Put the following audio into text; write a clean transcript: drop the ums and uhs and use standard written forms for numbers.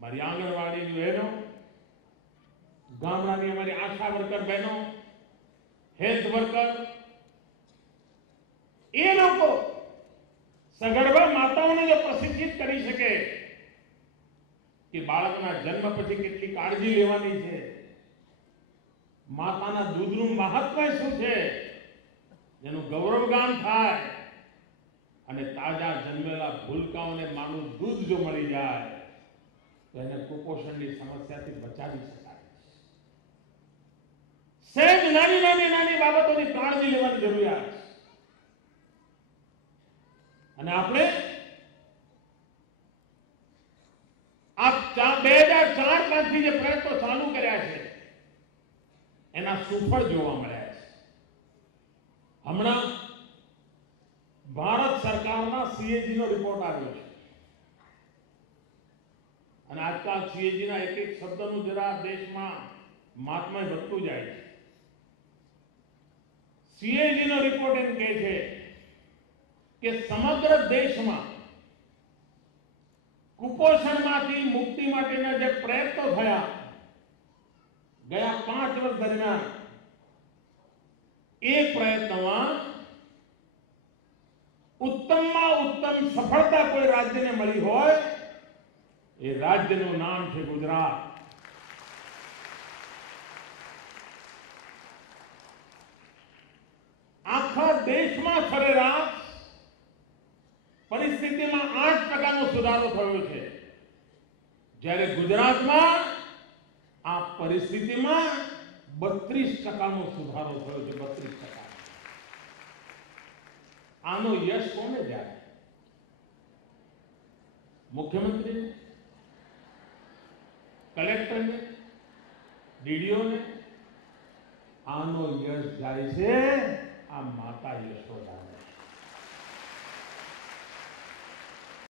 મારી આંગણવાડીની બહેનો, ગામડાની અમારી આશા વર્કર બહેનો, હેલ્થ વર્કર, એ લોકો સગર્ભા માતાઓને જો પ્રશિક્ષિત કરી શકે કે બાળકના જન્મ પછી કેટલી કાળજી લેવાની છે, માતાના દૂધનું મહત્વ શું છે, જેનું ગૌરવગાન થાય, અને તાજા જન્મેલા ભૂલકાઓને માનું દૂધ જો મળી જાય તો એને કુપોષણની સમસ્યાથી બચાવી શકાય. સહેજ નાની નાની બાબતોની કાળજી લેવાની જરૂરિયાત છે. અને આપણે આ 2004-5થી જે પ્રયત્નો ચાલુ કર્યા છે એના સુફળ જોવા મળ્યા છે. હમણાં ભારત સરકારના CAG નો રિપોર્ટ આવ્યો છે અને આજકાલ CAG ના એક એક શબ્દનું જરા દેશમાં મહાત્મ્ય વધતું જાય છે. CAG નો રિપોર્ટ એમ કહે છે કે સમગ્ર દેશમાં કુપોષણમાંથી મુક્તિ માટેના જે પ્રયત્નો થયા ગયા 5 વર્ષ દરમિયાન, એ પ્રયત્નોમાં ઉત્તમમાં ઉત્તમ સફળતા કોઈ રાજ્યને મળી હોય એ રાજ્યનું નામ છે ગુજરાત. આખા દેશમાં સરેરાશ પરિસ્થિતિમાં 8% સુધારો થયો છે, જ્યારે ગુજરાતમાં આ પરિસ્થિતિમાં 32% સુધારો થયો છે. 32%. આનો યશ કોને જાય? મુખ્યમંત્રીને, કલેક્ટરને, DDOને? આનો યશ જાય છે આ માતા યશોદા.